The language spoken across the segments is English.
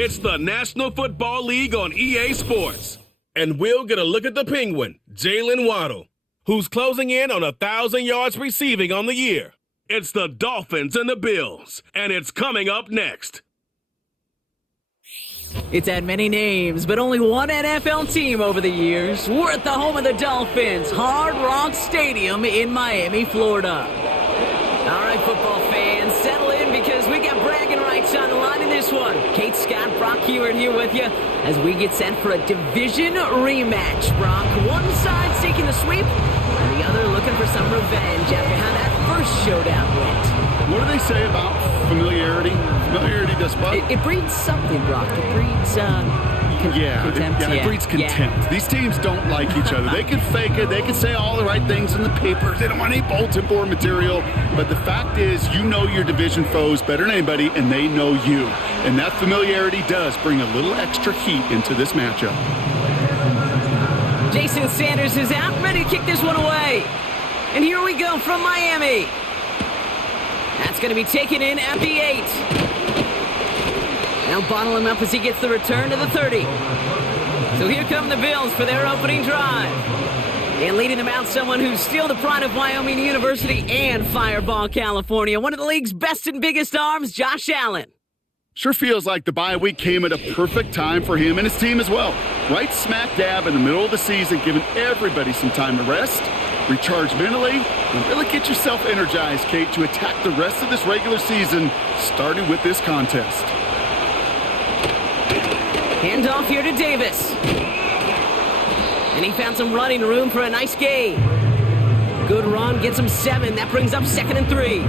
It's the National Football League on EA Sports. And we'll get a look at the Penguin, Jalen Waddle, who's closing in on 1,000 yards receiving on the year. It's the Dolphins and the Bills, and it's coming up next. It's had many names, but only one NFL team over the years. We're at the home of the Dolphins, Hard Rock Stadium in Miami, Florida. All right, football fans, settle in because we got bragging rights on the line in this one. Kate, Scott, Brock Hewitt here with you as we get set for a division rematch. Brock, one side seeking the sweep, and the other looking for some revenge after how that first showdown went. What do they say about familiarity? Familiarity does what? It breeds something, Brock. It breeds contempt. It breeds contempt. Yeah. These teams don't like each other. They can fake it. They can say all the right things in the papers. They don't want any bulletin board material. But the fact is, you know your division foes better than anybody, and they know you. And that familiarity does bring a little extra heat into this matchup. Jason Sanders is out, ready to kick this one away. And here we go from Miami. That's going to be taken in at the 8. Now bottle him up as he gets the return to the 30. So here come the Bills for their opening drive. And leading them out, someone who's still the pride of Wyoming University and Fireball, California. One of the league's best and biggest arms, Josh Allen. Sure feels like the bye week came at a perfect time for him and his team as well. Right smack dab in the middle of the season, giving everybody some time to rest, recharge mentally, and really get yourself energized, Kate, to attack the rest of this regular season, starting with this contest. Handoff here to Davis. And he found some running room for a nice gain. Good run, gets him 7. That brings up 2nd and 3.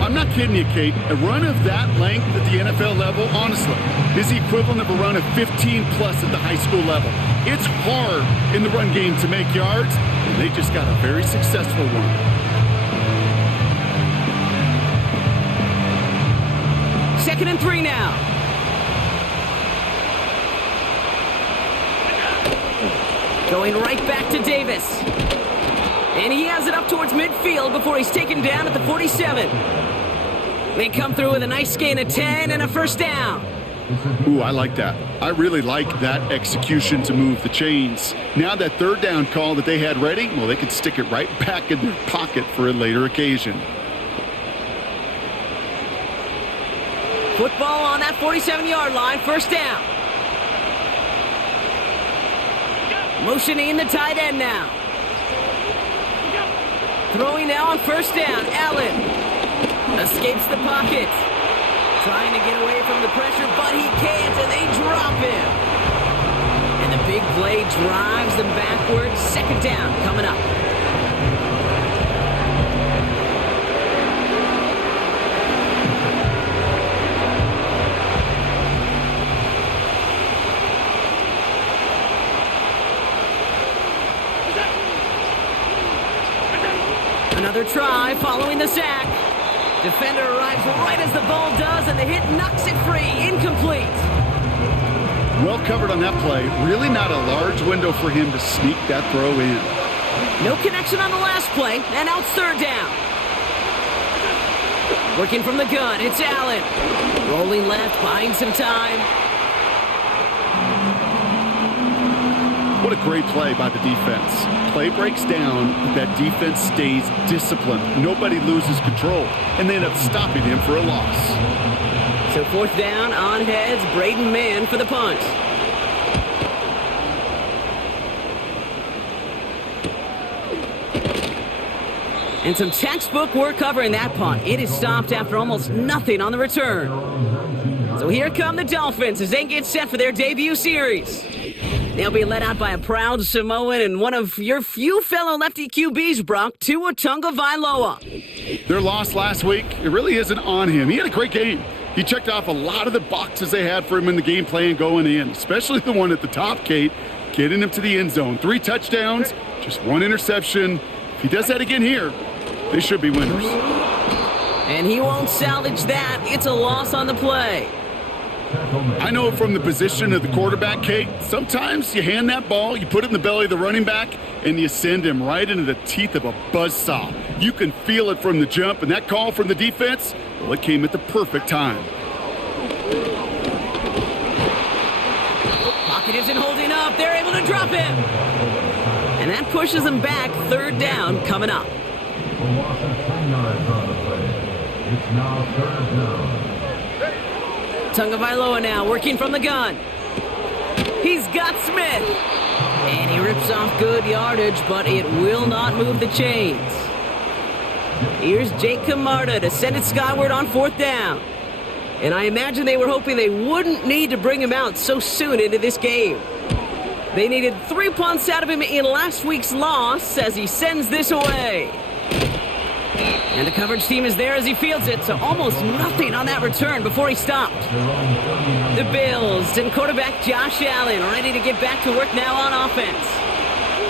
I'm not kidding you, Kate. A run of that length at the NFL level, honestly, is the equivalent of a run of 15-plus at the high school level. It's hard in the run game to make yards, and they just got a very successful one. Second and 3 now. Going right back to Davis. And he has it up towards midfield before he's taken down at the 47. They come through with a nice gain of 10 and a first down. Ooh, I like that. I really like that execution to move the chains. Now that third down call that they had ready, well, they could stick it right back in their pocket for a later occasion. Football on that 47-yard line, first down. Motioning the tight end now. Throwing now on first down. Allen escapes the pocket. Trying to get away from the pressure, but he can't, and they drop him. And the big play drives them backwards. Second down coming up. Another try following the sack. Defender arrives right as the ball does, and the hit knocks it free. Incomplete. Well covered on that play. Really not a large window for him to sneak that throw in. No connection on the last play, and now it's third down. Working from the gun, it's Allen. Rolling left, buying some time. What a great play by the defense. Play breaks down, but that defense stays disciplined. Nobody loses control, and they end up stopping him for a loss. So fourth down, on heads, Braden Mann for the punt. And some textbook work covering that punt. It is stopped after almost nothing on the return. So here come the Dolphins as they get set for their debut series. They'll be led out by a proud Samoan and one of your few fellow lefty QBs, Brock, Tua Tagovailoa. Their loss last week, it really isn't on him. He had a great game. He checked off a lot of the boxes they had for him in the game plan going in, especially the one at the top, Kate, getting him to the end zone. 3 touchdowns, just 1 interception. If he does that again here, they should be winners. And he won't salvage that. It's a loss on the play. I know from the position of the quarterback, Kate, sometimes you hand that ball, you put it in the belly of the running back, and you send him right into the teeth of a buzzsaw. You can feel it from the jump, and that call from the defense, well, it came at the perfect time. Pocket isn't holding up. They're able to drop him. And that pushes them back. Third down coming up. A loss of 10 yards on the play. It's now third down. Tagovailoa now working from the gun. He's got Smith. And he rips off good yardage, but it will not move the chains. Here's Jake Camarda to send it skyward on fourth down. And I imagine they were hoping they wouldn't need to bring him out so soon into this game. They needed 3 punts out of him in last week's loss as he sends this away. And the coverage team is there as he fields it, so almost nothing on that return before he stopped. The Bills and quarterback Josh Allen ready to get back to work now on offense.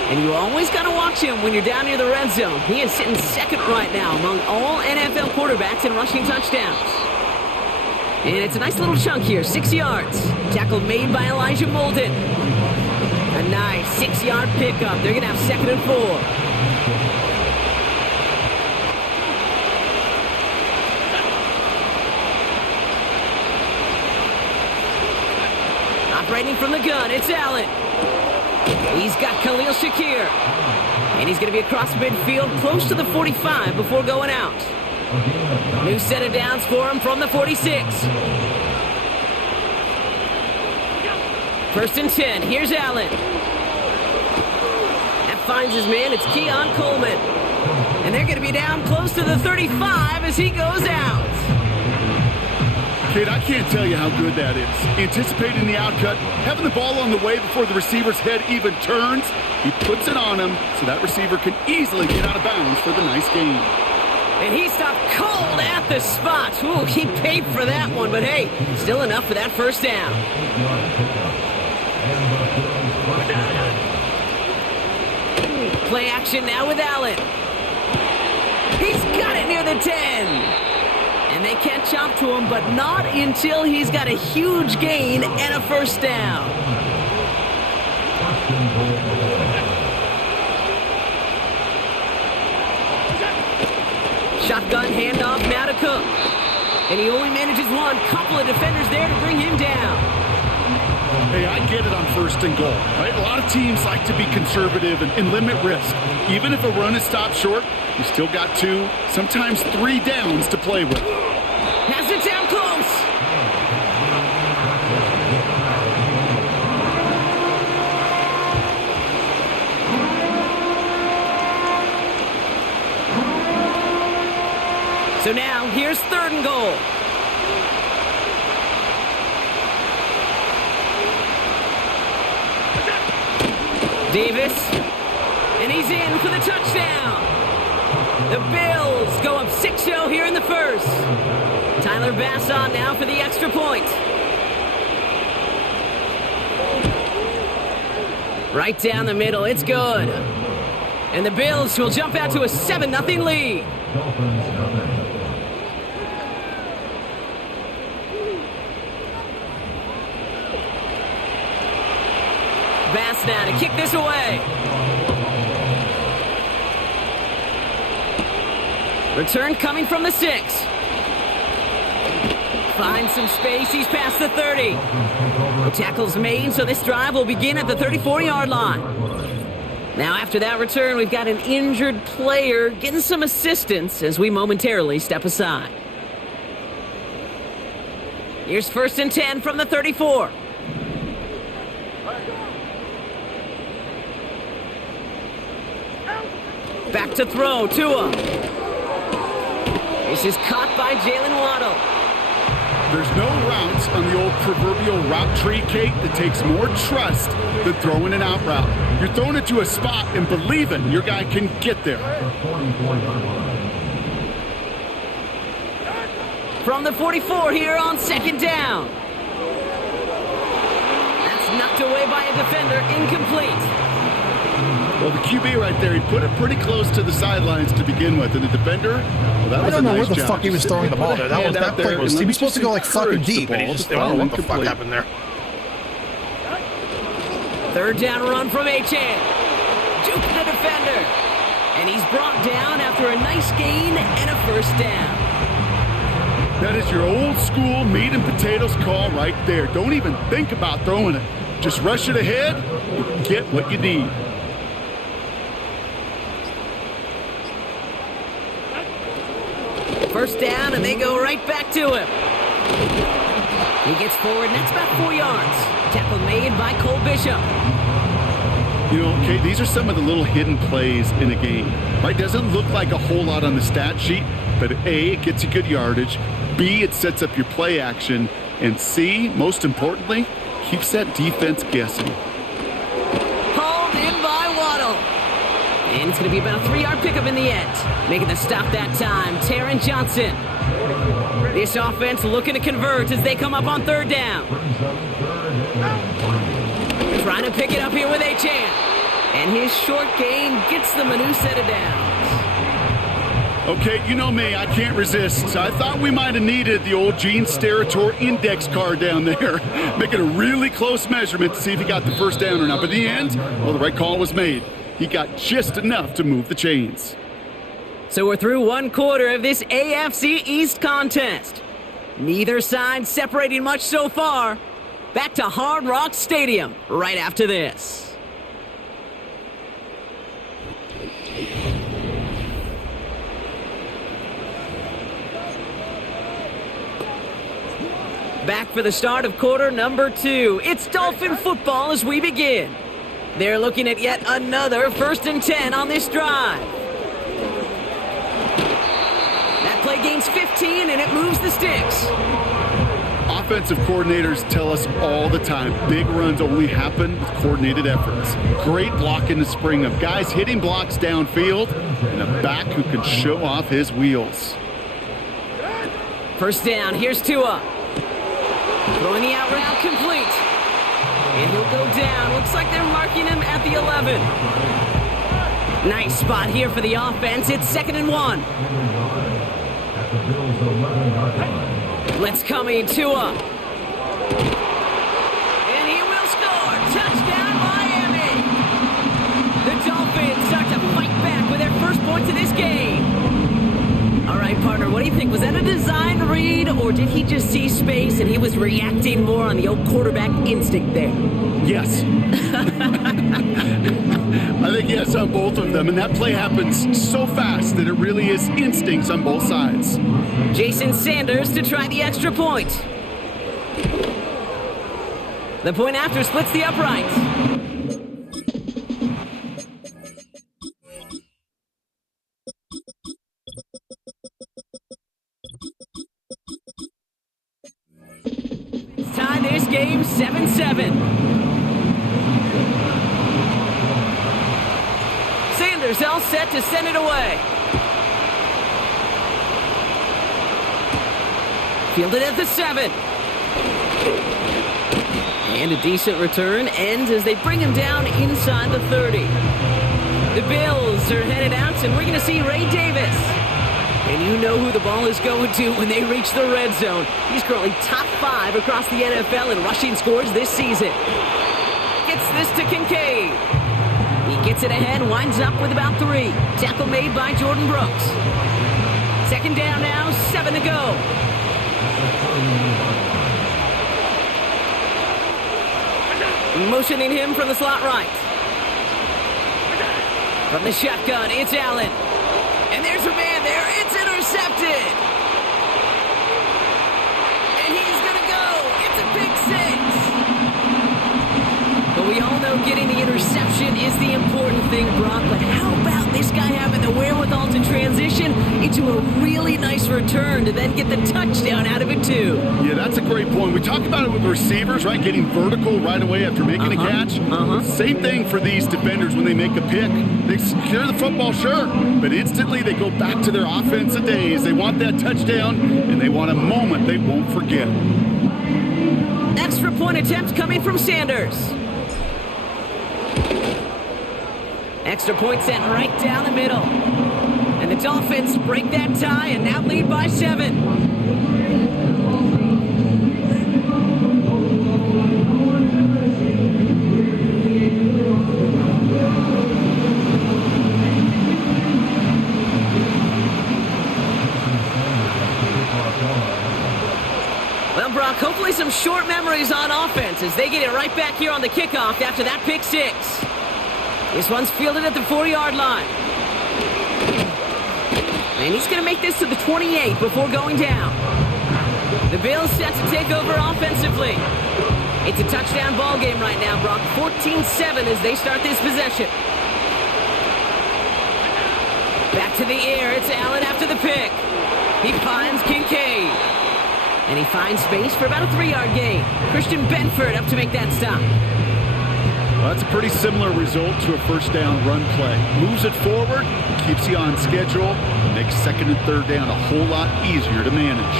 And you always got to watch him when you're down near the red zone. He is sitting second right now among all NFL quarterbacks in rushing touchdowns. And it's a nice little chunk here, 6 yards. Tackle made by Elijah Molden. A nice 6-yard pickup. They're going to have 2nd and 4. Operating from the gun, it's Allen. He's got Khalil Shakir. And he's going to be across midfield close to the 45 before going out. New set of downs for him from the 46. 1st and 10. Here's Allen. That finds his man. It's Keon Coleman. And they're going to be down close to the 35 as he goes out. Kid, I can't tell you how good that is. Anticipating the outcut, having the ball on the way before the receiver's head even turns, he puts it on him so that receiver can easily get out of bounds for the nice gain. And he stopped cold at the spot. Ooh, he paid for that one, but hey, still enough for that first down. Play action now with Allen. He's got it near the 10. And they can't chop to him, but not until he's got a huge gain and a first down. Shotgun handoff now to Cook. And he only manages one. Couple of defenders there to bring him down. Hey, I get it on 1st and goal, right? A lot of teams like to be conservative and limit risk. Even if a run is stopped short, you still got 2, sometimes 3 downs to play with. Has it down close. So now, here's 3rd and goal. Davis, and he's in for the touchdown. The Bills go up 6-0 here in the first. Tyler Bass on now for the extra point. Right down the middle, it's good. And the Bills will jump out to a 7-0 lead. Bass now to kick this away. Return coming from the 6. Finds some space. He's past the 30. The tackle's made, so this drive will begin at the 34-yard line. Now, after that return, we've got an injured player getting some assistance as we momentarily step aside. Here's 1st and 10 from the 34. Back to throw, Tua. This is caught by Jalen Waddle. There's no routes on the old proverbial route tree, Kate, that takes more trust than throwing an out route. You're throwing it to a spot and believing your guy can get there. From the 44 here on 2nd down. That's knocked away by a defender, incomplete. Well, the QB right there, he put it pretty close to the sidelines to begin with, and the defender, well, that was a nice job. I don't know where the fuck he was throwing the ball there. That play was, he was supposed to go like fucking deep, and he just, I don't know what the fuck happened there. 3rd down run from Achane. Juke the defender. And he's brought down after a nice gain and a first down. That is your old school meat and potatoes call right there. Don't even think about throwing it. Just rush it ahead and get what you need. First down, and they go right back to him. He gets forward, and that's about 4 yards. Tackle made by Cole Bishop. You know, okay, these are some of the little hidden plays in a game, right? Doesn't look like a whole lot on the stat sheet, but A, it gets you good yardage. B, it sets up your play action. And C, most importantly, keeps that defense guessing. Hauled in by Waddle. And it's going to be about a 3-yard pickup in the end. Making the stop that time, Taron Johnson. This offense looking to convert as they come up on third down. Trying to pick it up here with Achane. And his short gain gets them a new set of downs. Okay, you know me, I can't resist. I thought we might have needed the old Gene Steratore index card down there. Making a really close measurement to see if he got the first down or not. But in the end, well, the right call was made. He got just enough to move the chains. So we're through one quarter of this AFC East contest. Neither side separating much so far. Back to Hard Rock Stadium right after this. Back for the start of quarter number 2. It's Dolphin football as we begin. They're looking at yet another 1st and 10 on this drive. That play gains 15 and it moves the sticks. Offensive coordinators tell us all the time, big runs only happen with coordinated efforts. Great block in the spring of guys hitting blocks downfield and a back who can show off his wheels. First down, here's Tua. Throwing the out route complete. And he'll go down. Looks like they're marking him at the 11. Nice spot here for the offense. It's 2nd and 1. Blitz coming, Tua. And he will score. Touchdown, Miami. The Dolphins start to fight back with their first points of this game. All right, partner, what do you think? Was that a design read, or did he just see space and he was reacting more on the old quarterback instinct there? Yes. I think yes on both of them, and that play happens so fast that it really is instincts on both sides. Jason Sanders to try the extra point. The point after splits the uprights. Tie this game 7-7. Sanders all set to send it away. Fielded at the 7. And a decent return ends as they bring him down inside the 30. The Bills are headed out, and we're going to see Ray Davis. And you know who the ball is going to when they reach the red zone. He's currently top 5 across the NFL in rushing scores this season. Gets this to Kincaid. He gets it ahead, winds up with about 3. Tackle made by Jordan Brooks. 2nd down now, 7 to go. Motioning him from the slot right. From the shotgun, it's Allen. And there's a man there. It's intercepted. And he's going to go. It's a big 6. But we all know getting the interception is the important thing, Brock. But how about this guy having the wherewithal to transition into a really nice return to then get the touchdown out of it, too? Yeah, that's a great point. We talk about it with receivers, right? Getting vertical right away after making a catch. Same thing for these defenders when they make a pick. They secure the football, sure, but instantly they go back to their offensive days. They want that touchdown, and they want a moment they won't forget. Extra point attempt coming from Sanders. Extra point sent right down the middle. And the Dolphins break that tie and now lead by 7. Well, Brock, hopefully some short memories on offense as they get it right back here on the kickoff after that pick six. This one's fielded at the 4-yard line. And he's going to make this to the 28 before going down. The Bills set to take over offensively. It's a touchdown ball game right now, Brock. 14-7 as they start this possession. Back to the air. It's Allen after the pick. He finds Kincaid. And he finds space for about a 3-yard gain. Christian Benford up to make that stop. Well, that's a pretty similar result to a first down run play. Moves it forward, keeps you on schedule, makes second and third down a whole lot easier to manage.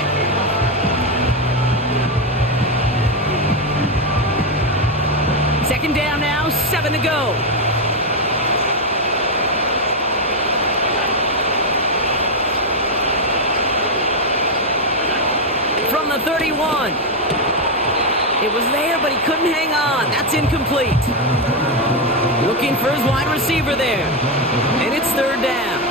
Second down now, 7 to go. From the 31. It was there, but he couldn't hang on. That's incomplete. Looking for his wide receiver there. And it's third down.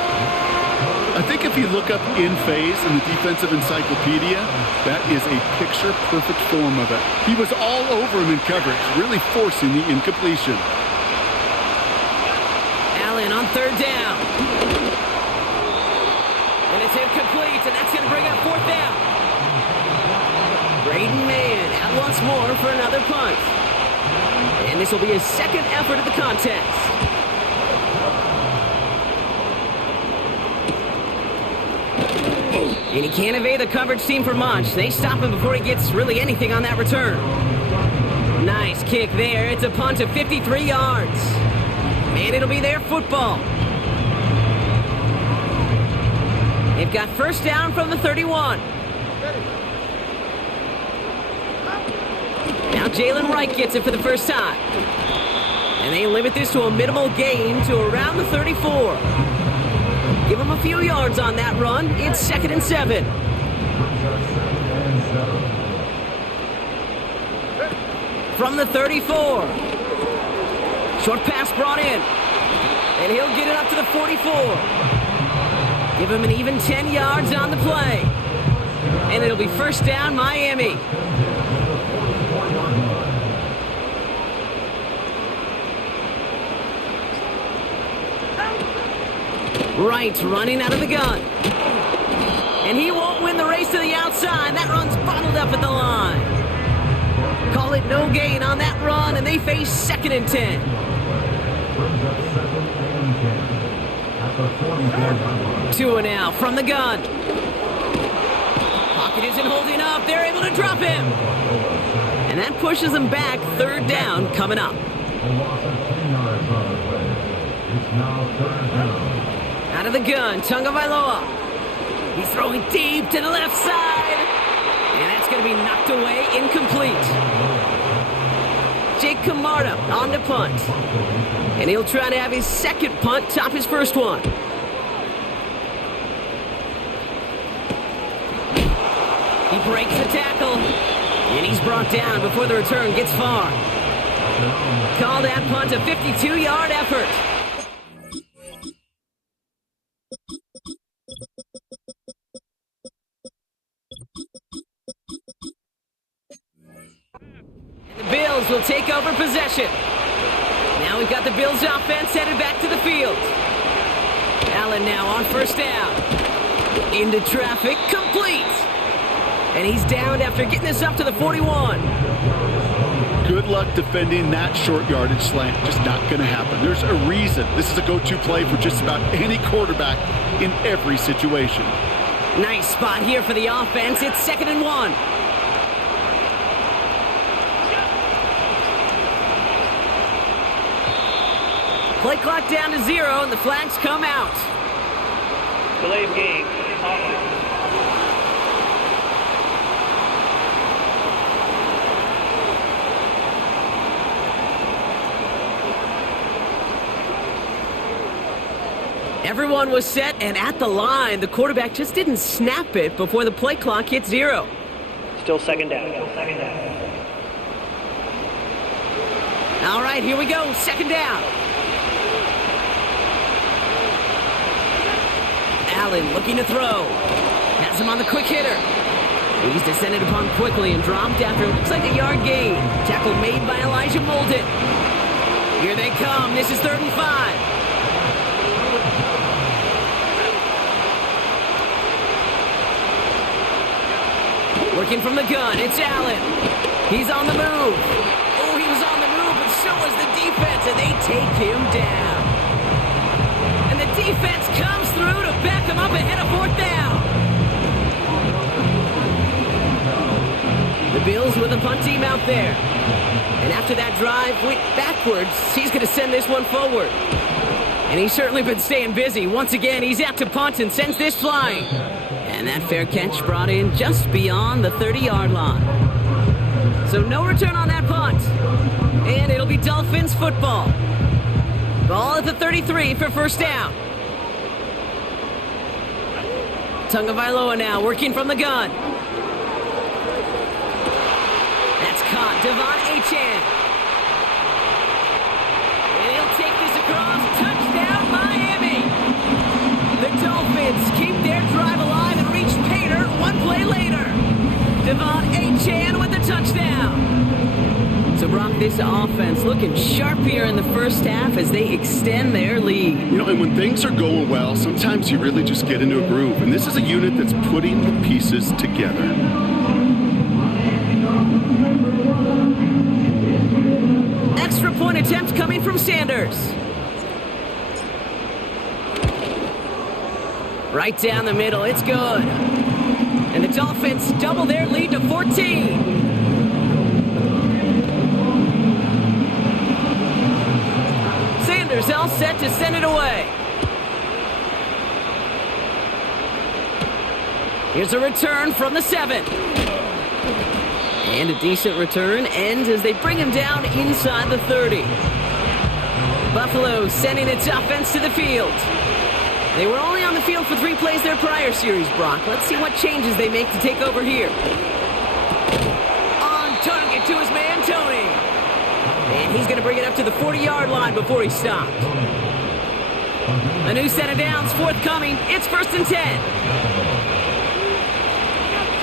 I think if you look up in phase in the defensive encyclopedia, that is a picture-perfect form of it. He was all over him in coverage, really forcing the incompletion. Allen on third down. And it's incomplete, and that's going to bring up fourth down. Braden Mann out once more for another punt. And this will be his second effort of the contest. And he can't evade the coverage team for much. They stop him before he gets really anything on that return. Nice kick there. It's a punt of 53 yards. And it'll be their football. They've got first down from the 31. Now Jalen Wright gets it for the first time. And they limit this to a minimal gain to around the 34. Give him a few yards on that run. It's second and 7. From the 34. Short pass brought in. And he'll get it up to the 44. Give him an even 10 yards on the play. And it'll be first down, Miami. Wright running out of the gun. And he won't win the race to the outside. That run's bottled up at the line. Call it no gain on that run, and they face second and 10. 2 now from the gun. Pocket isn't holding up. They're able to drop him. And that pushes them back. Third down coming up. Out of the gun, Tagovailoa. He's throwing deep to the left side. And that's going to be knocked away, incomplete. Jake Camarda on the punt. And he'll try to have his second punt top his first one. He breaks the tackle. And he's brought down before the return gets far. Call that punt a 52-yard effort. Will take over possession. Now we've got the Bills offense headed back to the field. Allen now on first down. Into traffic, complete. And he's down after getting this up to the 41. Good luck defending that short yardage slant. Just not going to happen. There's a reason. This is a go-to play for just about any quarterback in every situation. Nice spot here for the offense. It's second and 1. Play clock down to 0, and the flags come out. Delay of game. Everyone was set and at the line. The quarterback just didn't snap it before the play clock hit 0. Still second down. All right, here we go. Second down. Allen looking to throw. Has him on the quick hitter. He's descended upon quickly and dropped after it looks like a yard gain. Tackle made by Elijah Molden. Here they come. This is 3rd and 5. Working from the gun, it's Allen. He's on the move. Oh, he was on the move, but so was the defense, and they take him down. And the defense comes through to back him up ahead of 4th down. The Bills with a punt team out there. And after that drive went backwards, he's going to send this one forward. And he's certainly been staying busy. Once again, he's out to punt and sends this flying. And that fair catch brought in just beyond the 30-yard line. So no return on that punt. And it'll be Dolphins football. Ball at the 33 for 1st down. Tagovailoa now working from the gun. That's caught. Devon Achane. And he'll take this across. Touchdown, Miami. The Dolphins keep their drive alive and reach Pater one play later. Devon Achane with the touchdown. So, Brock, this offense looking sharp here in the first half as they extend their lead. You know, and when things are going well, sometimes you really just get into a groove. And this is a unit that's putting the pieces together. Extra point attempt coming from Sanders. Right down the middle, it's good. And the Dolphins double their lead to 14. Sanders all set to send it away. Here's a return from the 7. And a decent return ends as they bring him down inside the 30. Buffalo sending its offense to the field. They were only on the field for 3 plays their prior series, Brock. Let's see what changes they make to take over here. On target to his man, Tony. And he's going to bring it up to the 40-yard line before he stopped. A new set of downs forthcoming. It's 1st and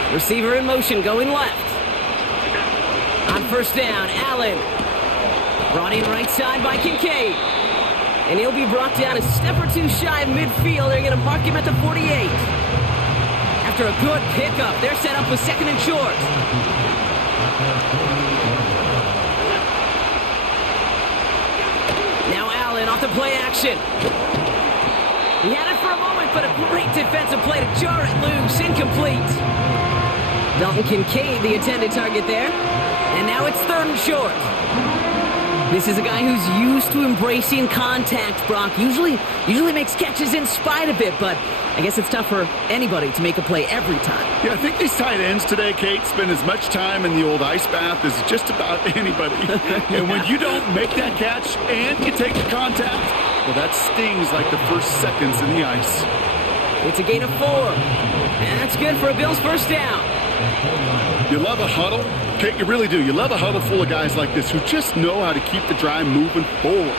10. Receiver in motion going left. On 1st down, Allen. Brought in right side by Kincaid. And he'll be brought down a step or 2 shy of midfield. They're going to mark him at the 48. After a good pickup, they're set up with 2nd and short. Now Allen off the play action. He had it for a moment, but a great defensive play to jar it loose. Incomplete. Dalton Kincaid, the intended target there. And now it's 3rd and short. This is a guy who's used to embracing contact, Brock. Usually makes catches in spite of it, but I guess it's tough for anybody to make a play every time. Yeah, I think these tight ends today, Kate, spend as much time in the old ice bath as just about anybody. And when you don't make that catch and you take the contact, well, that stings like the first seconds in the ice. It's a gain of 4. And that's good for a Bills 1st down. You love a huddle? Kate, you really do. You love a huddle full of guys like this who just know how to keep the drive moving forward.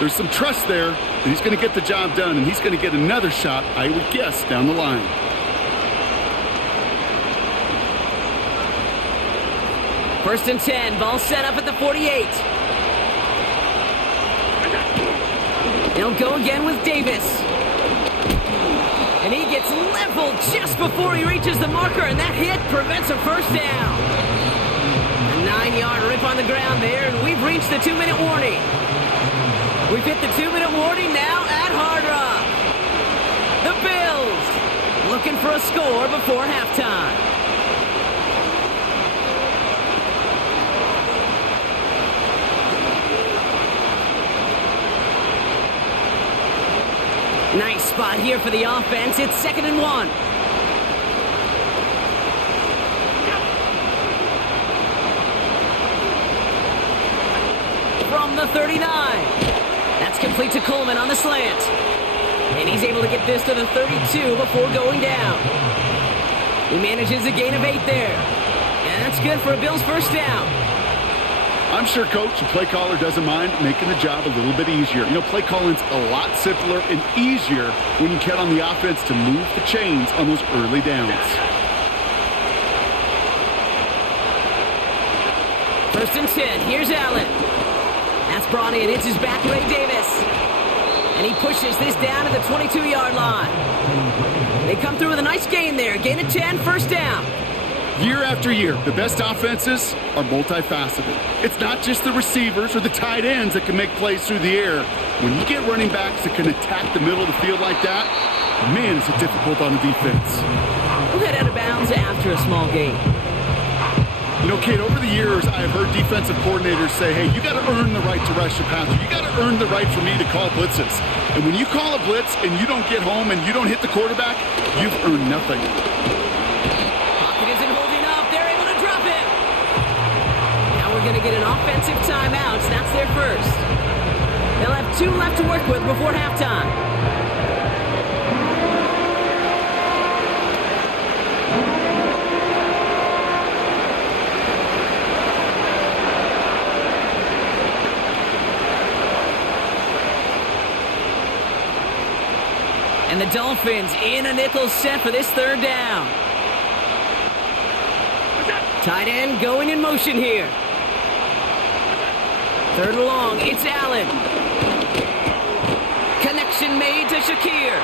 There's some trust there that he's going to get the job done, and he's going to get another shot, I would guess, down the line. First and 10. Ball set up at the 48. They'll go again with Davis. And he gets leveled just before he reaches the marker, and that hit prevents a 1st down. A 9-yard rip on the ground there, and we've reached the 2-minute warning. We've hit the 2-minute warning now at Hard Rock. The Bills looking for a score before halftime. Nice spot here for the offense. It's 2nd and 1. From the 39. That's complete to Coleman on the slant. And he's able to get this to the 32 before going down. He manages a gain of 8 there. And that's good for a Bills 1st down. I'm sure coach and play caller doesn't mind making the job a little bit easier. You know, play calling's a lot simpler and easier when you count on the offense to move the chains on those early downs. First and 10. Here's Allen. That's brought in. It's his back, Ray Davis. And he pushes this down to the 22-yard line. They come through with a nice gain there. Gain of 10, first down. Year after year, the best offenses are multifaceted. It's not just the receivers or the tight ends that can make plays through the air. When you get running backs that can attack the middle of the field like that, man, is it difficult on the defense. We'll head out of bounds after a small gain. You know, Kate, over the years, I've heard defensive coordinators say, hey, you got to earn the right to rush the passer. You got to earn the right for me to call blitzes. And when you call a blitz and you don't get home and you don't hit the quarterback, you've earned nothing. Pocket isn't holding up. They're able to drop it. Now we're going to get an offensive timeout. That's their first. They'll have 2 left to work with before halftime. And the Dolphins in a nickel set for this third down. Tight end going in motion here. Third and long, it's Allen. Connection made to Shakir.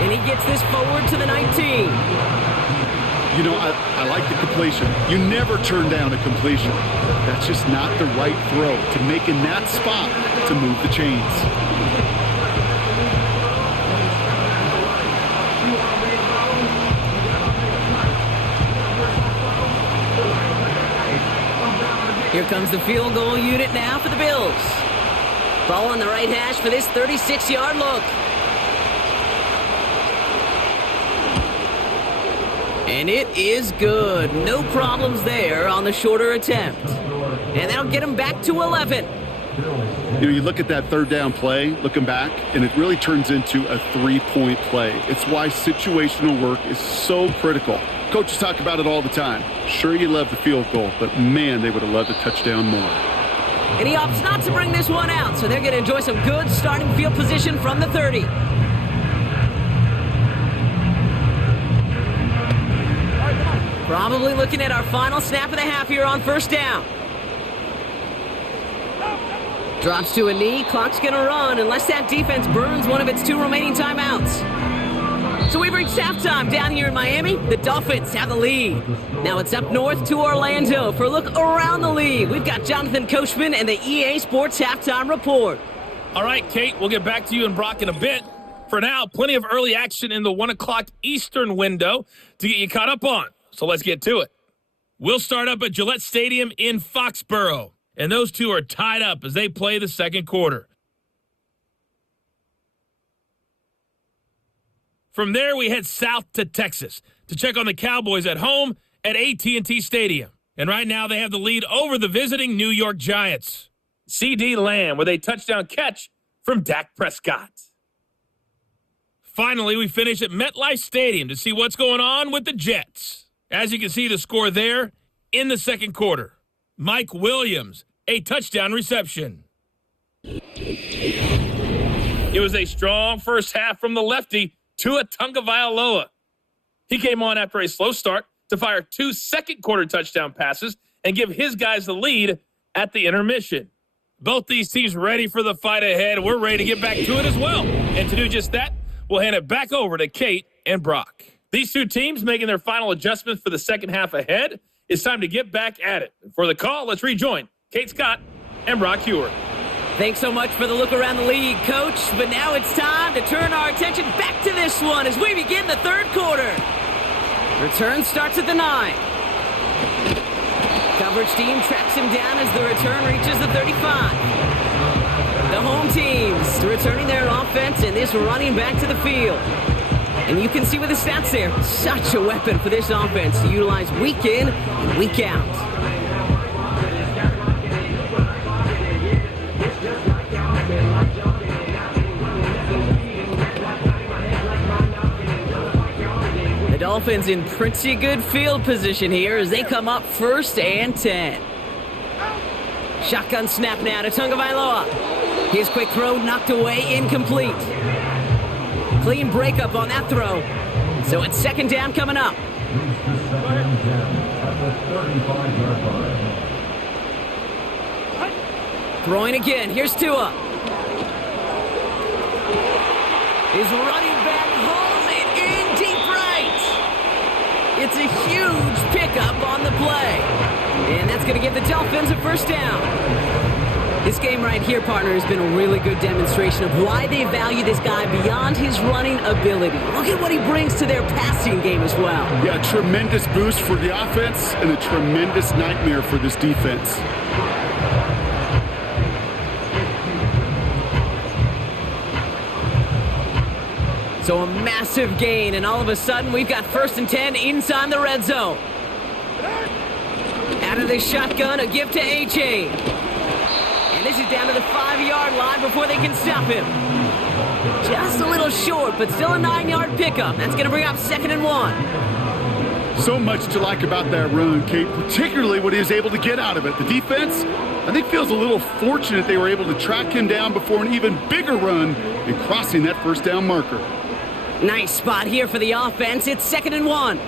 And he gets this forward to the 19. You know, I like the completion. You never turn down a completion. That's just not the right throw to make in that spot to move the chains. Here comes the field goal unit now for the Bills. Ball on the right hash for this 36-yard look. And it is good. No problems there on the shorter attempt. And that'll get him back to 11. You know, you look at that third down play, looking back, and it really turns into a 3-point play. It's why situational work is so critical. Coaches talk about it all the time. Sure, you love the field goal, but man, they would have loved a touchdown more. And he opts not to bring this one out, so they're going to enjoy some good starting field position from the 30. Probably looking at our final snap of the half here on first down. Drops to a knee, clock's going to run unless that defense burns one of its 2 remaining timeouts. So we've reached halftime down here in Miami. The Dolphins have the lead. Now it's up north to Orlando for a look around the league. We've got Jonathan Coachman and the EA Sports Halftime Report. All right, Kate, we'll get back to you and Brock in a bit. For now, plenty of early action in the 1 o'clock Eastern window to get you caught up on. So let's get to it. We'll start up at Gillette Stadium in Foxborough. And those two are tied up as they play the second quarter. From there, we head south to Texas to check on the Cowboys at home at AT&T Stadium. And right now, they have the lead over the visiting New York Giants. C.D. Lamb with a touchdown catch from Dak Prescott. Finally, we finish at MetLife Stadium to see what's going on with the Jets. As you can see, the score there in the second quarter. Mike Williams, a touchdown reception. It was a strong first half from the lefty, Tua Tagovailoa. He came on after a slow start to fire 2 second-quarter touchdown passes and give his guys the lead at the intermission. Both these teams ready for the fight ahead. We're ready to get back to it as well. And to do just that, we'll hand it back over to Kate and Brock. These two teams making their final adjustments for the second half ahead. It's time to get back at it. For the call, let's rejoin Kate Scott and Brock Hewer. Thanks so much for the look around the league, Coach. But now it's time to turn our attention back to this one as we begin the third quarter. Return starts at the 9. Coverage team tracks him down as the return reaches the 35. The home teams returning their offense and this running back to the field. And you can see with the stats there, such a weapon for this offense to utilize week in and week out. The Dolphins in pretty good field position here as they come up 1st and 10. Shotgun snap now to Tagovailoa. His quick throw knocked away, incomplete. Clean breakup on that throw. So it's second down coming up. Throwing again. Here's Tua. His running back hauls it in deep right. It's a huge pickup on the play. And that's going to give the Dolphins a first down. This game right here, partner, has been a really good demonstration of why they value this guy beyond his running ability. Look at what he brings to their passing game as well. Yeah, tremendous boost for the offense and a tremendous nightmare for this defense. So a massive gain, and all of a sudden we've got 1st and 10 inside the red zone. Out of the shotgun, a give to A-Chain. And this is down to the 5-yard line before they can stop him. Just a little short, but still a 9-yard pickup. That's going to bring up 2nd and 1. So much to like about that run, Kate, particularly what he was able to get out of it. The defense, I think, feels a little fortunate they were able to track him down before an even bigger run and crossing that first down marker. Nice spot here for the offense. It's 2nd and 1.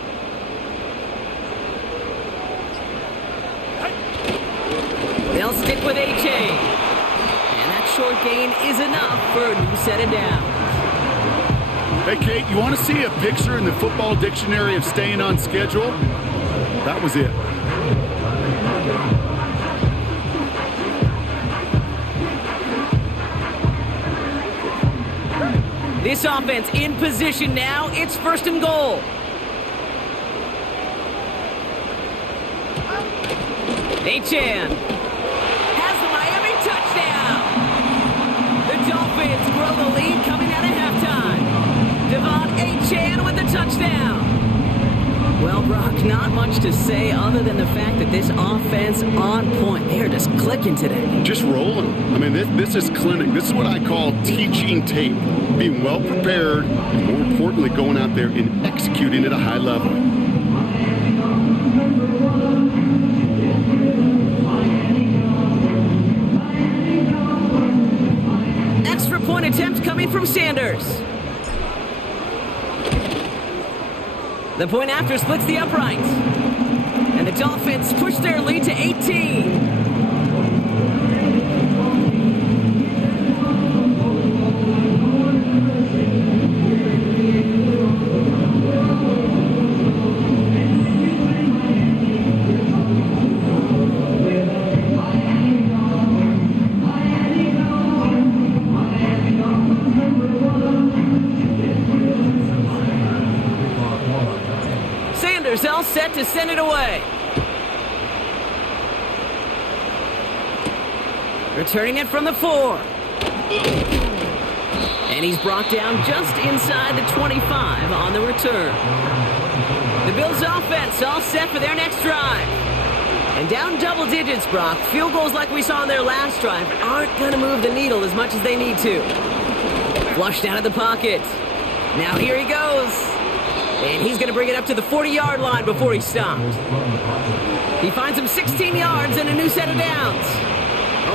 They'll stick with A-Chain. And that short gain is enough for a new set of downs. Hey, Kate, you want to see a picture in the football dictionary of staying on schedule? That was it. This offense in position now. It's 1st and goal. A-Chan has the Miami touchdown. The Dolphins grow the lead coming out of halftime. Devon A-Chan with the touchdown. Well, Brock, not much to say other than the fact that this offense on point. They are just clicking today. Just rolling. I mean, this is clinic. This is what I call teaching tape. Being well prepared, and more importantly, going out there and executing at a high level. Extra point attempt coming from Sanders. The point after splits the uprights. And the Dolphins push their lead to 18. All set to send it away. Returning it from the 4. And he's brought down just inside the 25 on the return. The Bills offense all set for their next drive. And down double digits, Brock. Field goals like we saw in their last drive aren't going to move the needle as much as they need to. Flushed out of the pocket. Now here he goes. And he's going to bring it up to the 40-yard line before he stops. He finds him 16 yards and a new set of downs.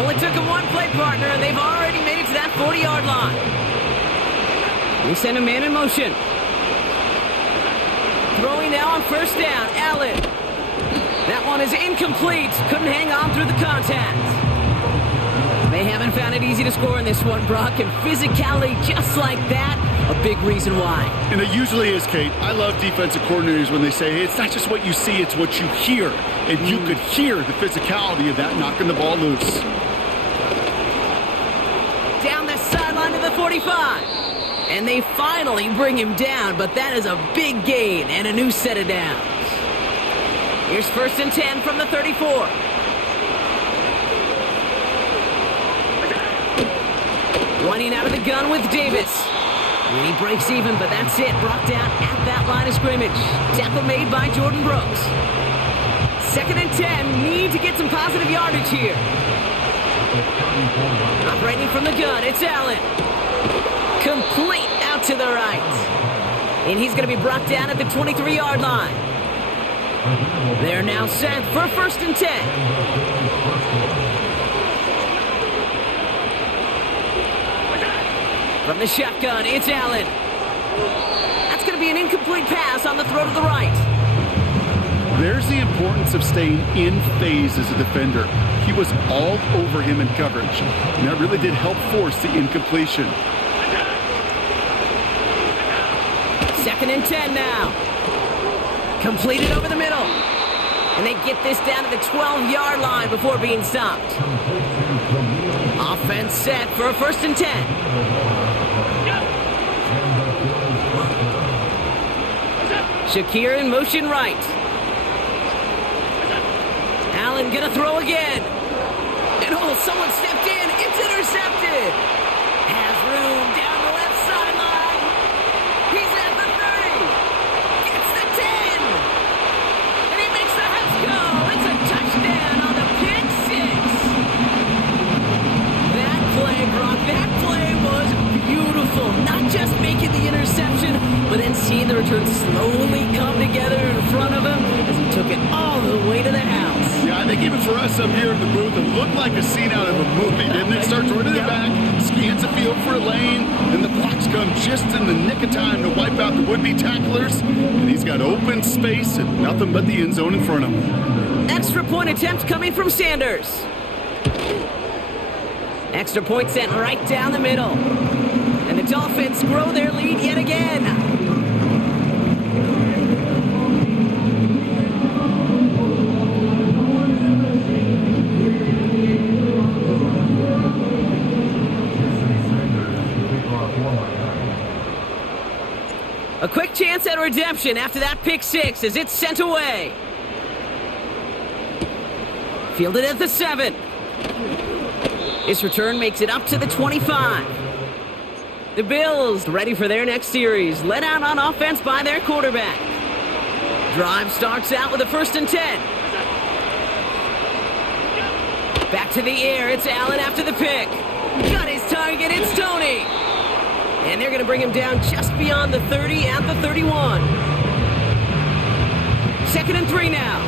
Only took him one play, partner, and they've already made it to that 40-yard line. We send a man in motion. Throwing now on 1st down, Allen. That one is incomplete. Couldn't hang on through the contact. They haven't found it easy to score in this one, Brock, and physicality just like that, a big reason why. And it usually is, Kate. I love defensive coordinators when they say, hey, it's not just what you see, it's what you hear. And you could hear the physicality of that knocking the ball loose. Down the sideline to the 45. And they finally bring him down, but that is a big gain and a new set of downs. Here's 1st and 10 from the 34. Running out of the gun with Davis. And he breaks even, but that's it. Brought down at that line of scrimmage. Tackle made by Jordan Brooks. 2nd and 10. Need to get some positive yardage here. Operating from the gun, it's Allen. Complete out to the right. And he's going to be brought down at the 23-yard line. They're now set for 1st and 10. From the shotgun, it's Allen. That's going to be an incomplete pass on the throw to the right. There's the importance of staying in phase as a defender. He was all over him in coverage, and that really did help force the incompletion. 2nd and 10 now. Completed over the middle. And they get this down to the 12-yard line before being stopped. Offense set for a 1st and 10. Shakir in motion right. Allen gonna throw again. And oh, someone stepped in. It's intercepted. Has room down the left sideline. He's at the 30. Gets the 10. And he makes the half go. It's a touchdown on the pick six. That play, Brock, that play was beautiful. Not just making the interception, but then seeing the return slowly come together in front of him as he took it all the way to the house. Yeah, I think even for us up here in the booth, it looked like a scene out of a movie, didn't it? Starts running it back, scans the field for a lane, and the blocks come just in the nick of time to wipe out the would-be tacklers. And he's got open space and nothing but the end zone in front of him. Extra point attempt coming from Sanders. Extra point sent right down the middle. And the Dolphins grow their lead yet again. A quick chance at redemption after that pick six as it's sent away. Fielded at the 7. This return makes it up to the 25. The Bills ready for their next series, led out on offense by their quarterback. Drive starts out with a 1st and 10. Back to the air, it's Allen after the pick. Got his target, it's Tony. And they're going to bring him down just beyond the 30 at the 31. 2nd and 3 now.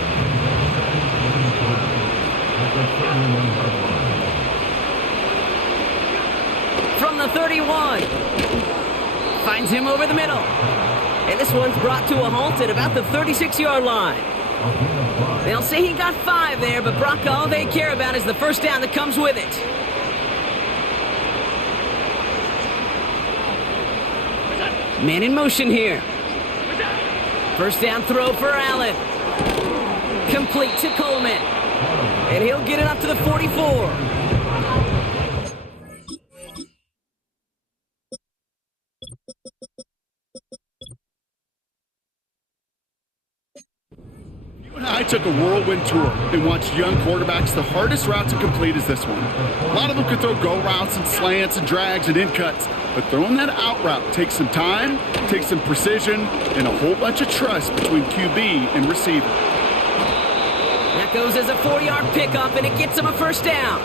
From the 31. Finds him over the middle. And this one's brought to a halt at about the 36-yard line. They'll say he got 5 there, but Brock, all they care about is the first down that comes with it. Man in motion here. First down throw for Allen. Complete to Coleman. And he'll get it up to the 44. I took a whirlwind tour and watched young quarterbacks. The hardest route to complete is this one. A lot of them could throw go routes and slants and drags and in cuts, but throwing that out route takes some time, takes some precision, and a whole bunch of trust between QB and receiver. That goes as a 4-yard pickup, and it gets him a first down.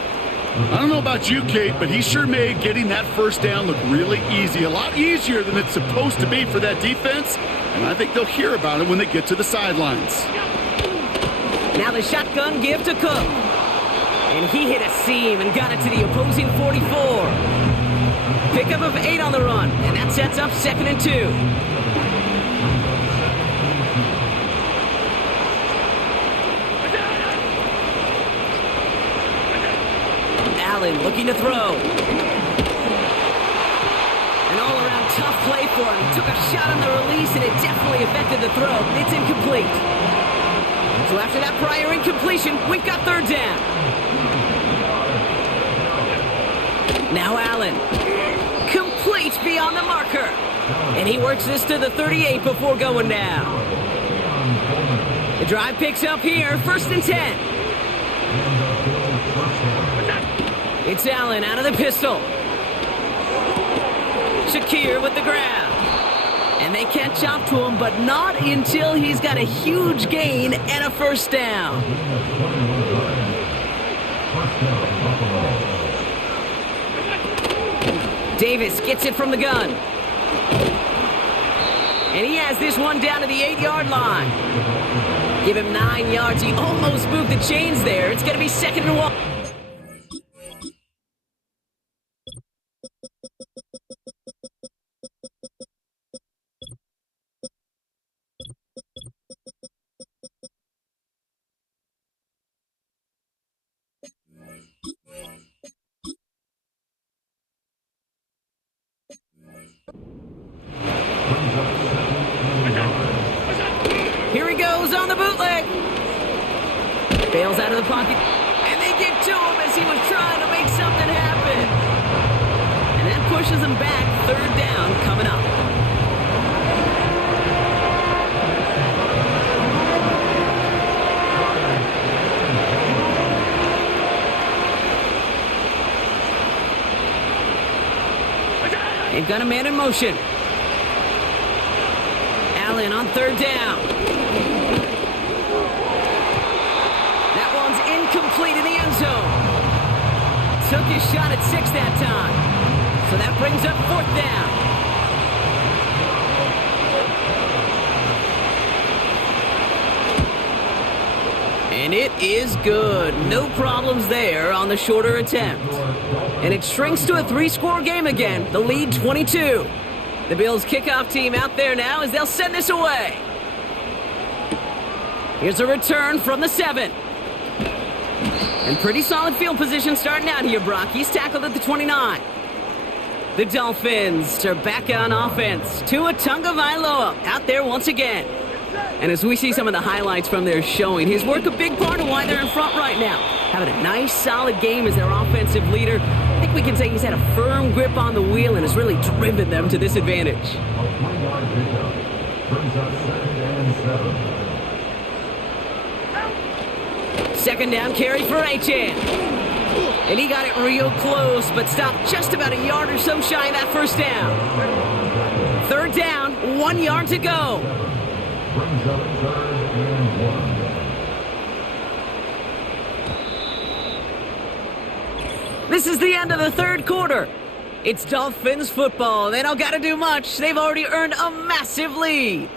I don't know about you, Kate, but he sure made getting that first down look really easy. A lot easier than it's supposed to be for that defense, and I think they'll hear about it when they get to the sidelines. Now the shotgun give to Cook. And he hit a seam and got it to the opposing 44. Pickup of 8 on the run, and that sets up 2nd and 2. Allen looking to throw. An all-around tough play for him. He took a shot on the release, and it definitely affected the throw. It's incomplete. So after that prior incompletion, we've got 3rd down. Now Allen. Complete beyond the marker. And he works this to the 38 before going down. The drive picks up here, 1st and 10. It's Allen out of the pistol. Shakir with the grab. And they catch up to him, but not until he's got a huge gain and a first down. Davis gets it from the gun. And he has this one down to the 8-yard line. Give him 9 yards. He almost moved the chains there. It's going to be 2nd and 1. throws on the bootleg. Bails out of the pocket. And they get to him as he was trying to make something happen. And that pushes him back. Third down coming up. They've got a man in motion. Allen on third down. That one's incomplete in the end zone. Took his shot at 6 that time. So that brings up fourth down. And it is good. No problems there on the shorter attempt. And it shrinks to a 3-score game again. The lead 22. The Bills kickoff team out there now as they'll send this away. Here's a return from the 7. And pretty solid field position starting out here, Brock. He's tackled at the 29. The Dolphins are back on offense. Tua Tagovailoa out there once again. And as we see some of the highlights from their showing, his work a big part of why they're in front right now. Having a nice, solid game as their offensive leader. I think we can say he's had a firm grip on the wheel and has really driven them to this advantage. A 20-yard pickup brings up 2nd and 7. Second down carry for Achan. And he got it real close, but stopped just about a yard or so shy of that first down. Third down, 1 yard to go. Brings up 3rd and 1. This is the end of the third quarter. It's Dolphins football. They don't got to do much. They've already earned a massive lead.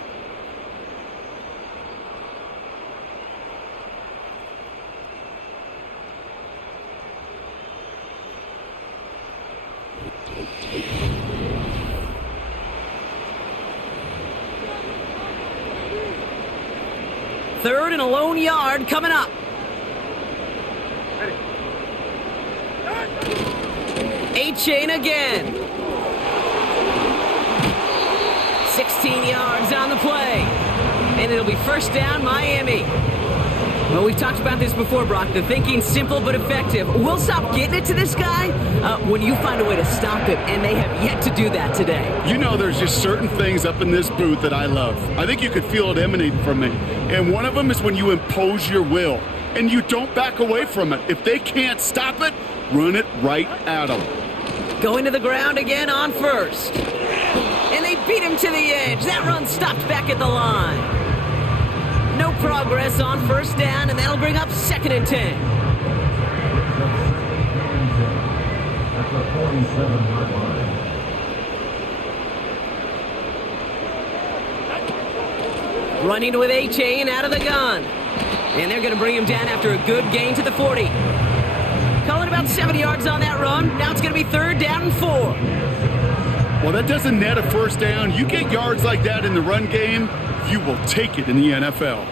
Third and a lone yard coming up. Achan again. 16 yards on the play. And it'll be first down, Miami. Well, we've talked about this before, Brock. The thinking's simple but effective. We'll stop getting it to this guy when you find a way to stop him, and they have yet to do that today. You know, there's just certain things up in this booth that I love. I think you could feel it emanating from me. And one of them is when you impose your will, and you don't back away from it. If they can't stop it, run it right at them. Going to the ground again on first. And they beat him to the edge. That run stopped back at the line. No progress on first down, and that'll bring up 2nd and 10. At the 47-yard line. Running with Achan out of the gun. And they're going to bring him down after a good gain to the 40. Calling about 70 yards on that run. Now it's going to be 3rd down and 4. Well, that doesn't net a first down. You get yards like that in the run game, you will take it in the NFL.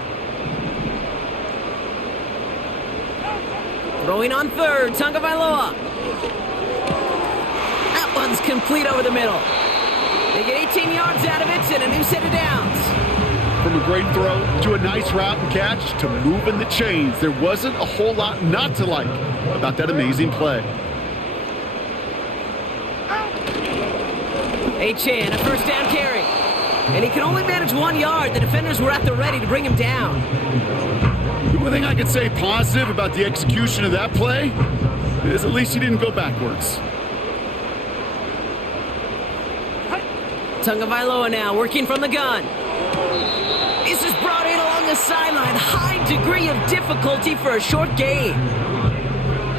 Throwing on third, Tagovailoa. That one's complete over the middle. They get 18 yards out of it and a new set of downs. From a great throw to a nice route and catch to moving the chains, there wasn't a whole lot not to like about that amazing play. Achan, a first down carry. And he can only manage 1 yard. The defenders were at the ready to bring him down. The only thing I could say positive about the execution of that play is at least he didn't go backwards. Tagovailoa now working from the gun. This is brought in along the sideline. High degree of difficulty for a short gain.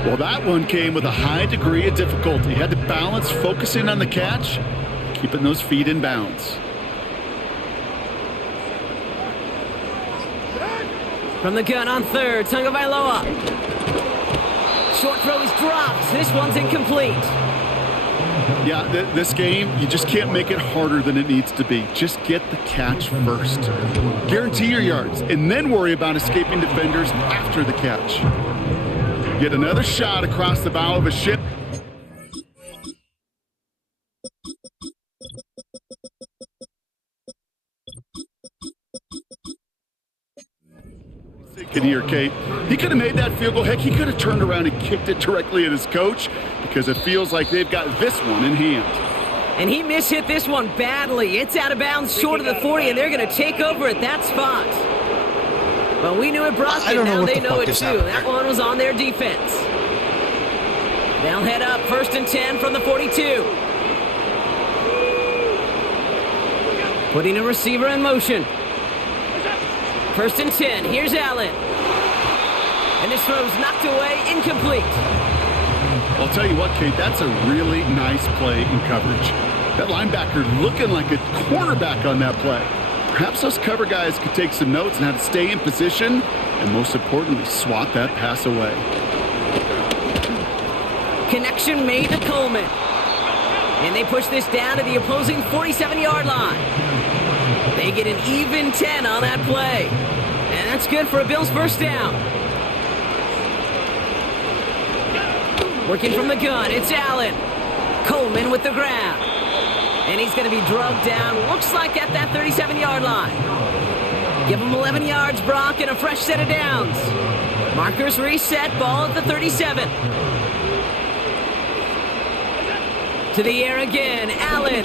Well, that one came with a high degree of difficulty. Had to balance focusing on the catch, keeping those feet in bounds. From the gun on third, Tagovailoa. Short throw is dropped. This one's incomplete. Yeah, this game, you just can't make it harder than it needs to be. Just get the catch first. Guarantee your yards, and then worry about escaping defenders after the catch. Get another shot across the bow of a ship. second here, Kate. He could have made that field goal. Heck, he could have turned around and kicked it directly at his coach because it feels like they've got this one in hand. And he mishit this one badly. It's out of bounds short of the 40, and they're going to take over at that spot. Well, we knew it, Brock, and now they know it too. That one was on their defense. They'll head up 1st and 10 from the 42. Putting a receiver in motion. 1st and 10. Here's Allen. And this throw's knocked away, incomplete. I'll tell you what, Kate, that's a really nice play in coverage. That linebacker looking like a cornerback on that play. Perhaps those cover guys could take some notes on how to stay in position and, most importantly, swat that pass away. Connection made to Coleman. And they push this down to the opposing 47-yard line. They get an even 10 on that play. And that's good for a Bills first down. Working from the gun, it's Allen. Coleman with the grab. And he's going to be drugged down, looks like at that 37-yard line. Give him 11 yards, Brock, and a fresh set of downs. Markers reset, ball at the 37. To the air again, Allen.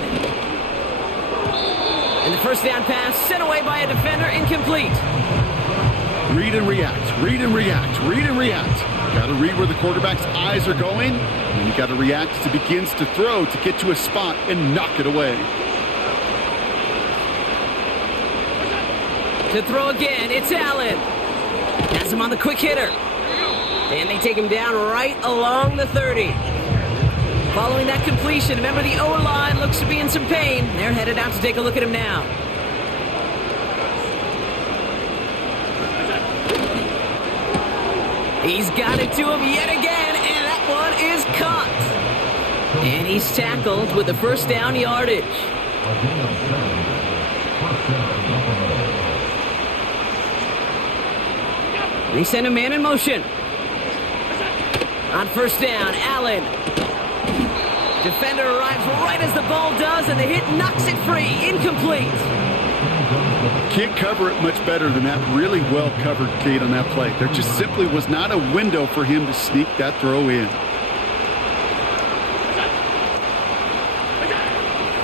And the first down pass sent away by a defender, incomplete. Read and react, read and react, read and react. Got to read where the quarterback's eyes are going, and you got to react as he begins to throw to get to a spot and knock it away. To throw again, it's Allen. Has him on the quick hitter. And they take him down right along the 30. Following that completion, remember the O-line looks to be in some pain. They're headed out to take a look at him now. He's got it to him yet again, and that one is caught. And he's tackled with the first down yardage. They send a man in motion. On first down, Allen. Defender arrives right as the ball does, and the hit knocks it free. Incomplete. Can't cover it much better than that. Really well covered, Kate, on that play. There just simply was not a window for him to sneak that throw in.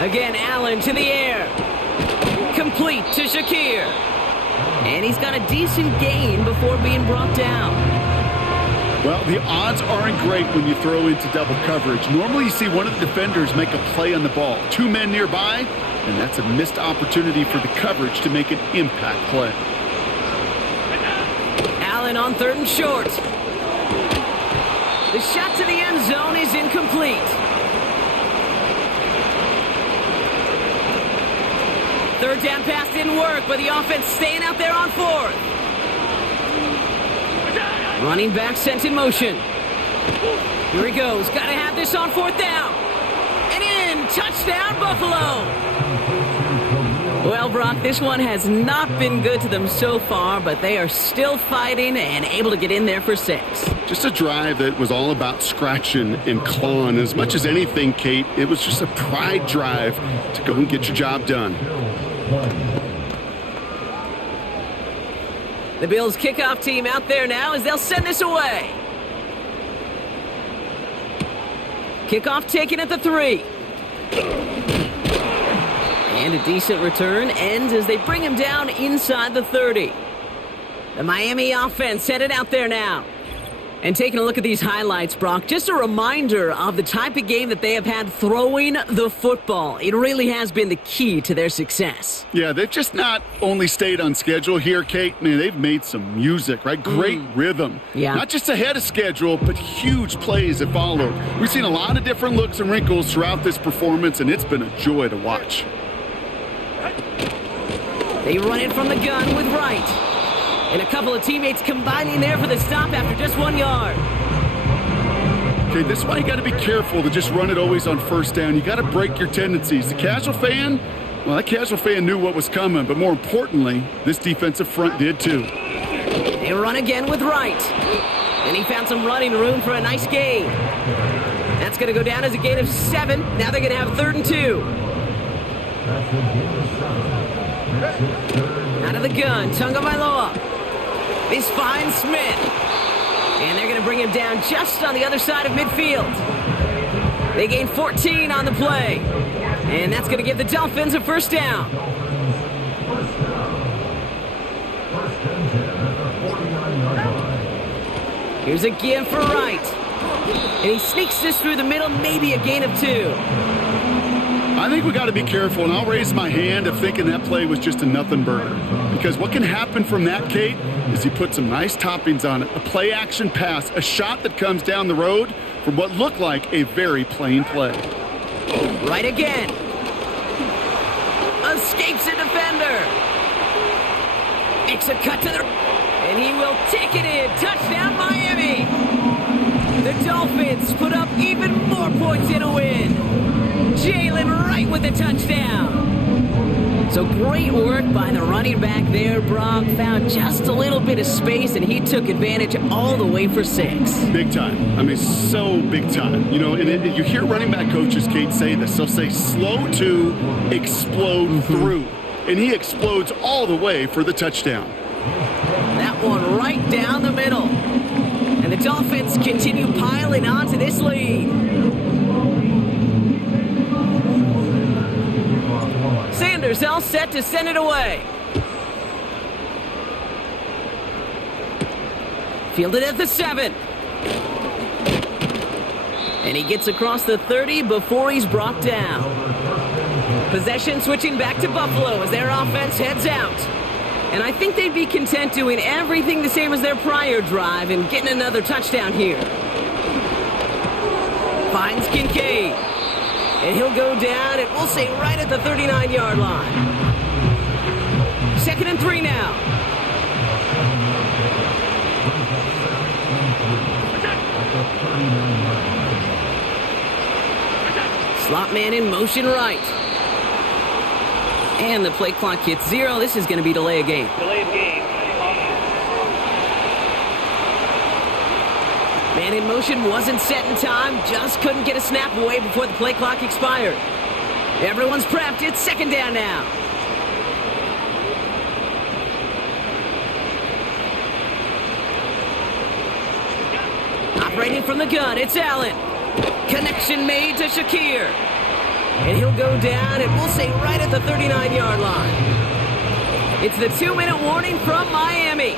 Again, Allen to the air. Complete to Shakir. And he's got a decent gain before being brought down. Well, the odds aren't great when you throw into double coverage. Normally you see one of the defenders make a play on the ball. Two men nearby, and that's a missed opportunity for the coverage to make an impact play. Allen on 3rd and short. The shot to the end zone is incomplete. 3rd down pass didn't work, but the offense staying out there on 4th. Running back sent in motion. Here he goes. Got to have this on 4th down. And in. Touchdown, Buffalo. Well, Brock, this one has not been good to them so far, but they are still fighting and able to get in there for 6. Just a drive that was all about scratching and clawing. As much as anything, Kate, it was just a pride drive to go and get your job done. The Bills kickoff team out there now as they'll send this away. Kickoff taken at the 3. And a decent return ends as they bring him down inside the 30. The Miami offense headed out there now. And taking a look at these highlights, Brock, just a reminder of the type of game that they have had throwing the football. It really has been the key to their success. Yeah, they've just not only stayed on schedule here, Kate. Man, they've made some music, right? Great rhythm. Yeah. Not just ahead of schedule, but huge plays that followed. We've seen a lot of different looks and wrinkles throughout this performance, and it's been a joy to watch. They run it from the gun with Wright. And a couple of teammates combining there for the stop after just 1 yard. Okay, this is why you got to be careful to just run it always on 1st down. You got to break your tendencies. The casual fan, well, that casual fan knew what was coming, but more importantly, this defensive front did too. They run again with Wright. And he found some running room for a nice gain. That's going to go down as a gain of 7. Now they're going to have 3rd and 2. Out of the gun, Tagovailoa. This finds Smith. And they're going to bring him down just on the other side of midfield. They gain 14 on the play. And that's going to give the Dolphins a first down. Here's a give for Wright. And he sneaks this through the middle, maybe a gain of 2. I think we got to be careful, and I'll raise my hand if thinking that play was just a nothing burger. Because what can happen from that, Kate, is he put some nice toppings on it. A play-action pass, a shot that comes down the road from what looked like a very plain play. Right again. Escapes a defender. Makes a cut to the... And he will take it in. Touchdown, Miami. The Dolphins put up even more points in a win. Jalen Wright with the touchdown. So great work by the running back there. Brock found just a little bit of space, and he took advantage all the way for 6. Big time. I mean, so big time. You know, and you hear running back coaches, Kate, say this. They'll say slow to explode through. And he explodes all the way for the touchdown. That one right down the middle. And the Dolphins continue piling on to this lead. Sanders all set to send it away. Fielded at the 7. And he gets across the 30 before he's brought down. Possession switching back to Buffalo as their offense heads out. And I think they'd be content doing everything the same as their prior drive and getting another touchdown here. Finds Kincaid. And he'll go down, and we'll say right at the 39-yard line. 2nd and 3 now. Slot man in motion right. And the play clock hits 0. This is going to be delay of game. Delay of game. Man in motion wasn't set in time. Just couldn't get a snap away before the play clock expired. Everyone's prepped. It's 2nd down now. Operating from the gun, it's Allen. Connection made to Shakir. And he'll go down, and we'll say right at the 39-yard line. It's the 2-minute warning from Miami.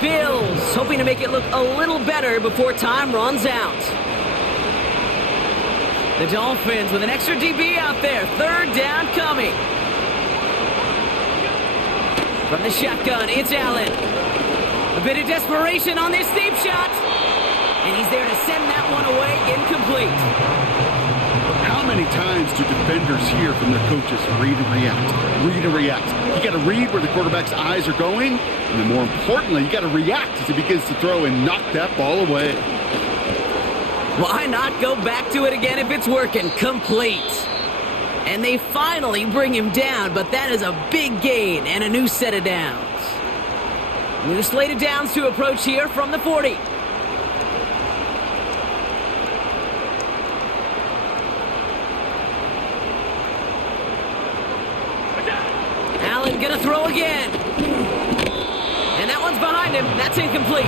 Bills hoping to make it look a little better before time runs out. The Dolphins with an extra DB out there. 3rd down coming. From the shotgun, it's Allen. A bit of desperation on this deep shot. And he's there to send that one away incomplete. How many times do defenders hear from their coaches, read and react, read and react? You got to read where the quarterback's eyes are going, and then more importantly, you got to react as he begins to throw and knock that ball away. Why not go back to it again if it's working? Complete. And they finally bring him down, but that is a big gain and a new set of downs. New slate of downs to approach here from the 40. Allen gonna throw again. And that one's behind him. That's incomplete.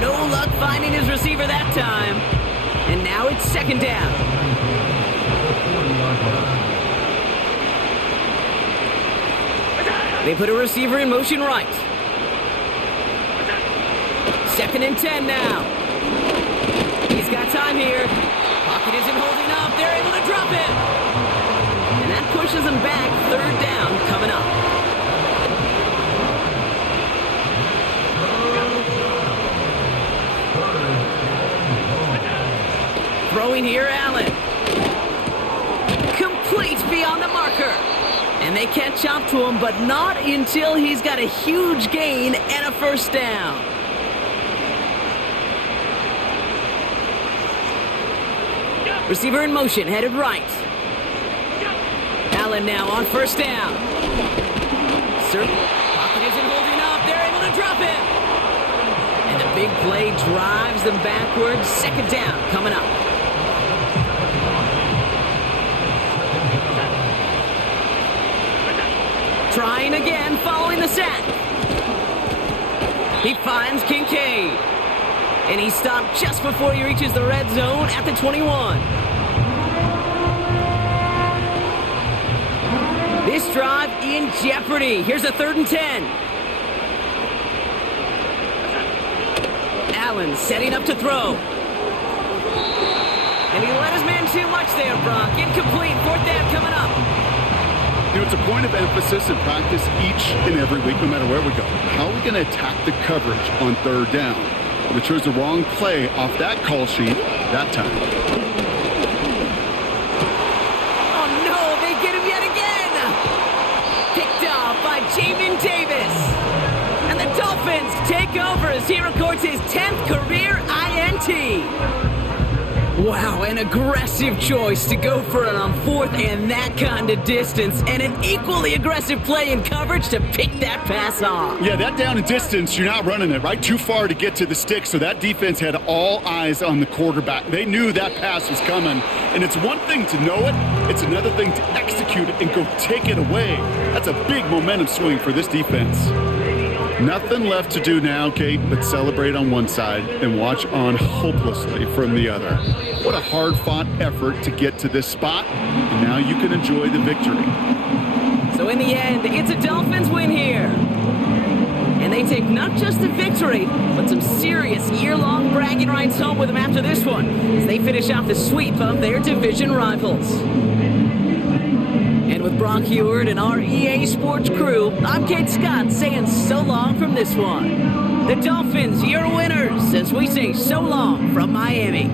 No luck finding his receiver that time. And now it's 2nd down. They put a receiver in motion right. 2nd and 10 now. He's got time here. Pocket isn't holding up. They're able to drop it. And that pushes him back. 3rd down coming up. Throwing here, Allen. Complete beyond the marker. And they catch up to him, but not until he's got a huge gain and a 1st down. Receiver in motion, headed right. Allen now on 1st down. Pocket isn't holding up. They're able to drop it. And the big play drives them backwards. 2nd down coming up. Trying again, following the sack. He finds Kincaid. And he stopped just before he reaches the red zone at the 21. This drive in jeopardy. Here's a 3rd and 10. Allen setting up to throw. And he let his man too much there, Brock. Incomplete. 4th down coming up. You know, it's a point of emphasis in practice each and every week, no matter where we go. How are we going to attack the coverage on 3rd down? We chose the wrong play off that call sheet that time. Oh, no, they get him yet again. Picked off by Jamin Davis. And the Dolphins take over as he records his 10th career INT. Wow, an aggressive choice to go for it on 4th and that kind of distance, and an equally aggressive play in coverage to pick that pass off. Yeah, that down and distance, you're not running it, right? Too far to get to the stick, so that defense had all eyes on the quarterback. They knew that pass was coming, and it's one thing to know it, it's another thing to execute it and go take it away. That's a big momentum swing for this defense. Nothing left to do now, Kate, but celebrate on one side and watch on hopelessly from the other. What a hard-fought effort to get to this spot, and now you can enjoy the victory. So in the end, it's a Dolphins win here. And they take not just the victory, but some serious year-long bragging rights home with them after this one, as they finish off the sweep of their division rivals. And with Brock Heward and our EA Sports crew, I'm Kate Scott saying so long from this one. The Dolphins, your winners, as we say so long from Miami.